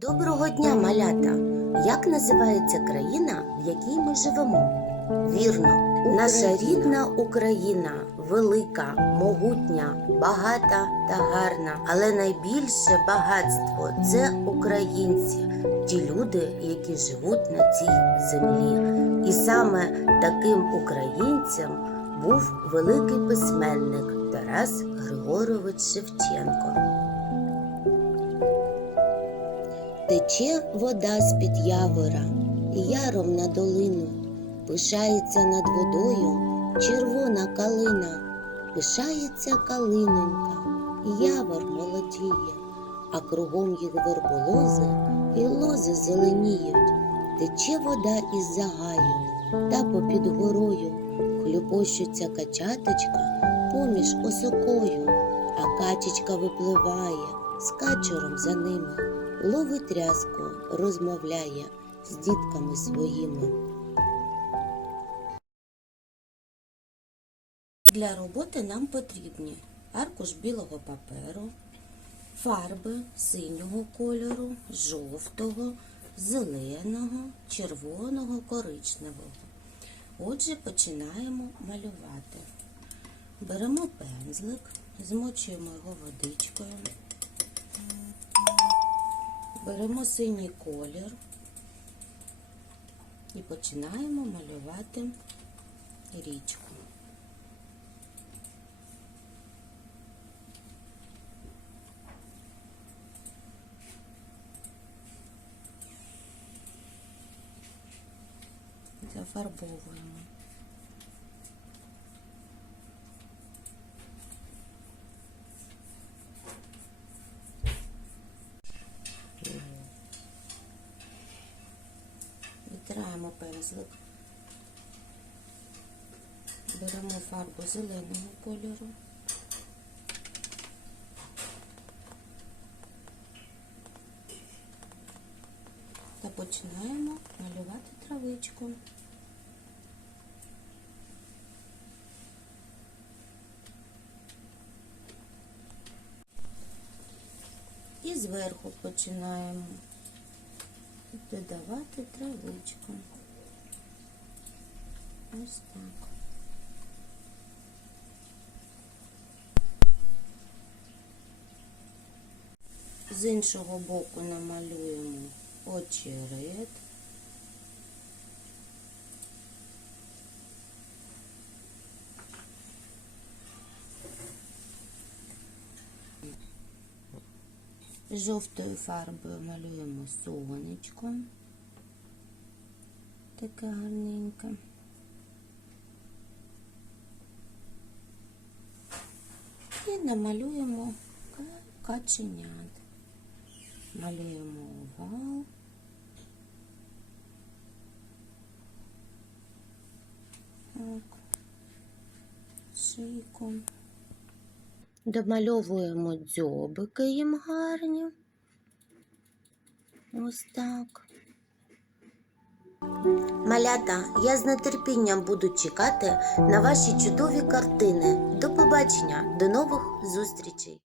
Доброго дня, малята! Як називається країна, в якій ми живемо? Вірно, наша рідна Україна велика, могутня, багата та гарна. Але найбільше багатство це українці, ті люди, які живуть на цій землі. І саме таким українцем був великий письменник Тарас Григорович Шевченко. Тече вода з-під явора, яром на долину, пишається над водою червона калина, пишається калинонька, явор молодіє, а кругом їх верболози і лози зеленіють, тече вода із загаю, та попід горою. Хлюпощуться качаточка поміж осокою, а качечка випливає з качуром за ними ловить рязку, розмовляє з дітками своїми. Для роботи нам потрібні аркуш білого паперу, фарби синього кольору, жовтого, зеленого, червоного, коричневого. Отже, починаємо малювати. Беремо пензлик, змочуємо його водичкою. Беремо синій колір і починаємо малювати річку. Зафарбовуємо. Витираємо пензлик. Беремо фарбу зеленого кольору. Та починаємо малювати травичку. І зверху починаємо додавати травичку. Ось так. З іншого боку намалюємо очерет. Жовтою фарбою малюємо сонечко. Таке гарненьке. І намалюємо каченят. Малюємо овал. Так. Шийку. Домальовуємо дзьобики їм гарні. Ось так. Малята, я з нетерпінням буду чекати на ваші чудові картини. До побачення, до нових зустрічей!